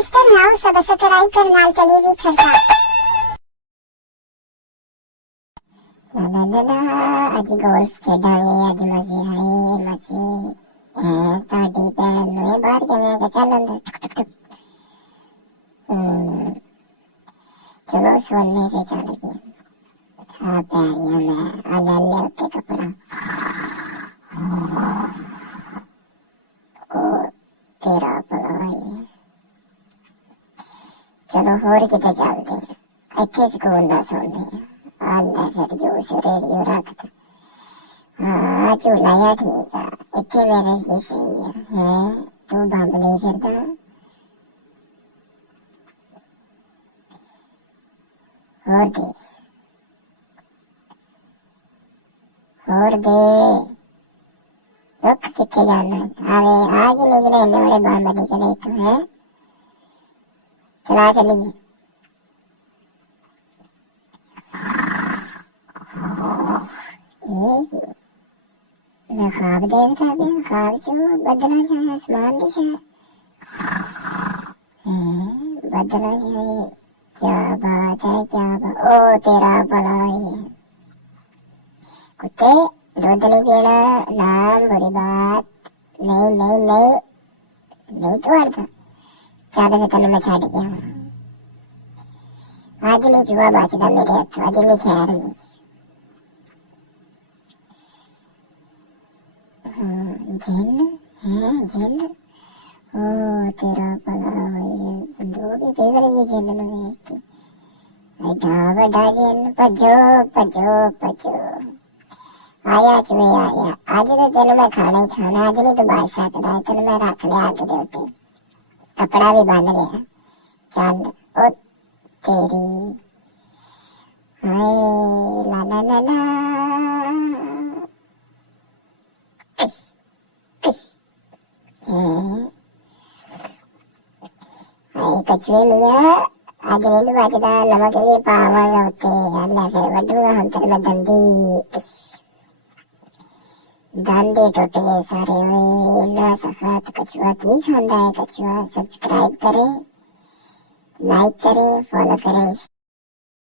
master now subscribe कर नाल चली भी खर्चा ला ला ला ला अज गोल्फ खेडांगे अज मजे आए मजे ਤੁਹਾਡੀ ਭੈਣ ਨੂੰ ਬਾਹਰ ਕਿਵੇਂ ਕਿ ਚੱਲ ਅੰਦਰ ਟਕ ਟਕ ਟਕ ਚਲੋ ਸੋਨੇ पे चल गए हाँ पै गया मैं आ ले लिया उत्ते कपड़ा ओ तेरा भला है चलो होर किते चलते हैं इत्थे सुकून दा सोंदे आ ले फिर जूस रेडियो रख दे हाँ झूला या ठीक है इत्थे मेरे लिए सही है तू बंब ले फिरदा होर दे रुक किथे जाना आवे आज ही निकले इन्ने बड़े बंब निकले तू है चला चलिए मैं ख्वाब देखता भी ख्वाब चो बदला जाए आसमान दी सैर बदला जाए क्या बात है क्या बात ओ तेरा भला है कुत्ते दूध नहीं पीना नाम बुरी बात नहीं नहीं नहीं नहीं तोड़ता चल के तेन मैं छड़ गया अज नहीं चूहा बचता मेरे हथों अज नहीं खैर नहीं जिन है जिन ओ तेरा भला होए बंदूक ही पिघल गई जिन नूं वेख के एडा वड्डा जिन भजो भजो भजो आया चुए आया अज तो तेन मैं खाना ही खाना अज नहीं तो बच सकता तेन मैं रख लिया अग दे उत्ते कपड़ा भी बन लिया चल ओ तेरी हाय ला ला ला ला कछुए मियां अज नहीं बचदा नमक भी पावांगा उत्ते अल्लाह फिर वड्डूगा हुण तेरे मैं दंदी टुट गए सारे ओए इन्ना सख्त कछुआ की खांदा है कछुआ सब्सक्राइब करें लाइक करें फॉलो करें